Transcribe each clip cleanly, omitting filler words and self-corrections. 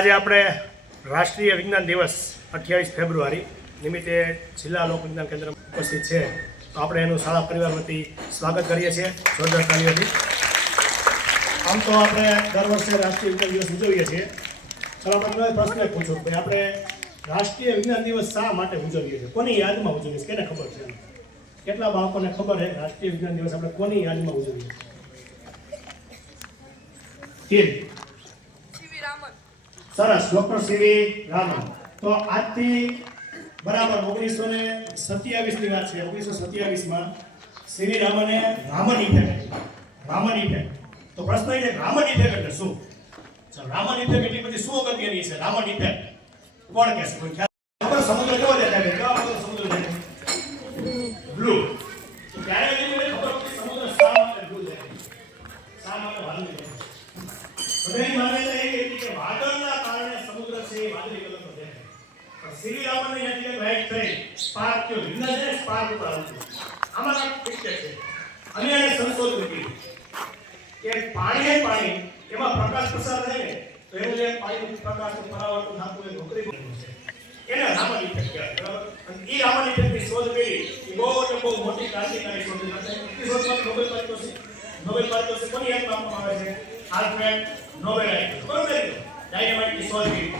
આજે આપણે રાષ્ટ્રીય વિજ્ઞાન દિવસ 28 ફેબ્રુઆરી નિમિત્તે જિલ્લા લોક વિજ્ઞાન કેન્દ્રમાં ઉપસ્થિત છે. તો આપણે એનું શાળા પરિવાર વતી સ્વાગત કરીએ છીએ જોરદાર તાળીઓથી. આમ તો આપણે દર વર્ષે રાષ્ટ્રીય વિજ્ઞાન દિવસ ઉજવીએ છીએ. ચાલો આપણે પ્રશ્ન પૂછો કે આપણે રાષ્ટ્રીય વિજ્ઞાન દિવસ શા માટે ઉજવીએ છીએ, કોની યાદમાં ઉજવીએ છીએ, કેને ખબર છે? કેટલા બાળકોને ખબર છે રાષ્ટ્રીય વિજ્ઞાન દિવસ આપણે કોની યાદમાં ઉજવીએ છીએ? સરસ, ડોક્ટર સીવી રામન. તો આજથી બરાબર 1927 ની વાત છે. 1927 માં સીવી રામને રામન ઇફેક્ટ. તો પ્રશ્ન એ છે રામન ઇફેક્ટ એટલે શું? રામન ઇફેક્ટ એટલે પછી શું અગત્યની છે રામન ઇફેક્ટ? કોણ કહેશે? કોઈ ખ્યાલ? ખબર? સમુદ્ર કેવો દેખાય છે? કેવા પ્રકારનો સમુદ્ર દેખાય? બ્લુ. તો ત્યારે મને ખબર પડી સમુદ્ર શા માટે બ્લુ દેખાય, શા માટે વાદળી દેખાય. બધાની માન્યતા એ હતી કે વાદળના કારણે સમુદ્ર છે વાદળી કલરનો દેખાય. પણ સીવી રામને અહીંયાથી એક લાઈટ થઈ, સ્પાર્ક થયો, વિજ્ઞાન છે સ્પાર્ક ઉપર આવ્યું. આમાં કાંઈક પિક્ચર છે. અને એને સંશોધન કર્યું કે પાણી એમાં પ્રકાશ પસાર થાય ને તો એનું જે પાણીનું પ્રકાશનું પરાવર્તન થતું હોય નોકરી છે એને રામન ઇફેક્ટ કહેવાય. બરાબર? અને એ રામન ઇફેક્ટની શોધ કરી એ બહુ મોટી ક્રાંતિકારી શોધ છે. એટલી શોધમાં નોબેલ પારિતોષિક કોની યાદ આપવામાં આવે છે? Alfred Nobel. બરોબર? ડાયનામાઇટની શોધ કરી.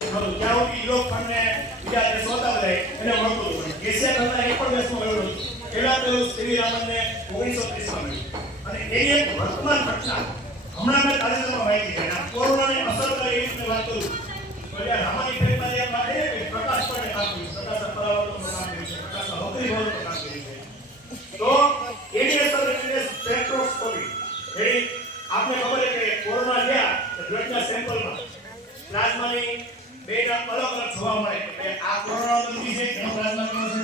ત્યાં સુધી યુરોપ ખંડને બીજા દેશો હતા બધા એને મળતું હતું. એશિયા ખંડના એક પણ દેશમાં મળ્યું હતું. પહેલા તો સીવી રામનને 1930 માં મળ્યું. અને એની એક વર્તમાન ઘટના હમણાં મેં તાજેતરમાં માહિતી કરી. આ કોરોનાની અસર કરી એવી રીતે વાત કરું તો જે રામન ઇફેક્ટમાં જે વાત છે કે પ્રકાશ પર કામ કર્યું, પ્રકાશ પરાવર્તનનું કામ કર્યું છે, પ્રકાશ વક્રીભવનનું કામ કર્યું છે. તો એની અસર એટલે સ્પેક્ટ્રોસ્કોપી. એ આપને ખબર છે કે કોરોના થયા તો બ્લડના સેમ્પલમાં પ્લાઝમાની બેના અલગ જોવા મળે કે આ કોરોના દર્દી છે એનો પ્લાઝમા કેવો છે,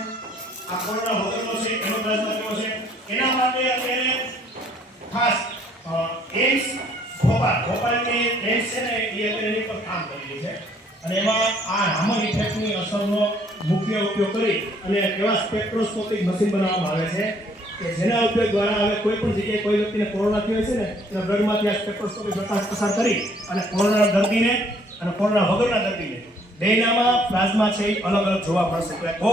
આ કોરોના વગરનો છે એનો પ્લાઝમા કેવો છે. એના માટે અત્યારે ખાસ એમ્સ ભોપાલની એમ્સ છે ને એ અત્યારે એની પર કામ કરી રહી છે. અને એમાં આ રામન ઇફેક્ટની અસરનો મુખ્ય ઉપયોગ કરી અને એવા સ્પેક્ટ્રોસ્કોપિક મશીન બનાવવામાં આવે છે કે જેના ઉપયોગ દ્વારા હવે કોઈ પણ જગ્યાએ કોઈ વ્યક્તિને કોરોના થયો છે ને એના બ્લડમાંથી આ સ્પેક્ટ્રોસ્કોપિક પ્રકાશ પસાર કરી અને કોરોના દર્દીને અને કોરોના વગરના દર્દીને બેનામાં પ્લાઝમા છે એ અલગ અલગ જોવા મળશે. બહુ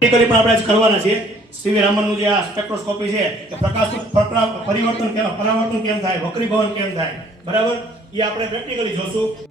પ્રેક્ટિકલી પણ આપણે કરવાના છીએ. સીવી રામનનું જે આ સ્પેક્ટ્રોસ્કોપી છે કે પ્રકાશનું પરાવર્તન કેમ થાય, વક્રીભવન કેમ થાય, બરાબર? એ આપણે પ્રેક્ટિકલી જોશું.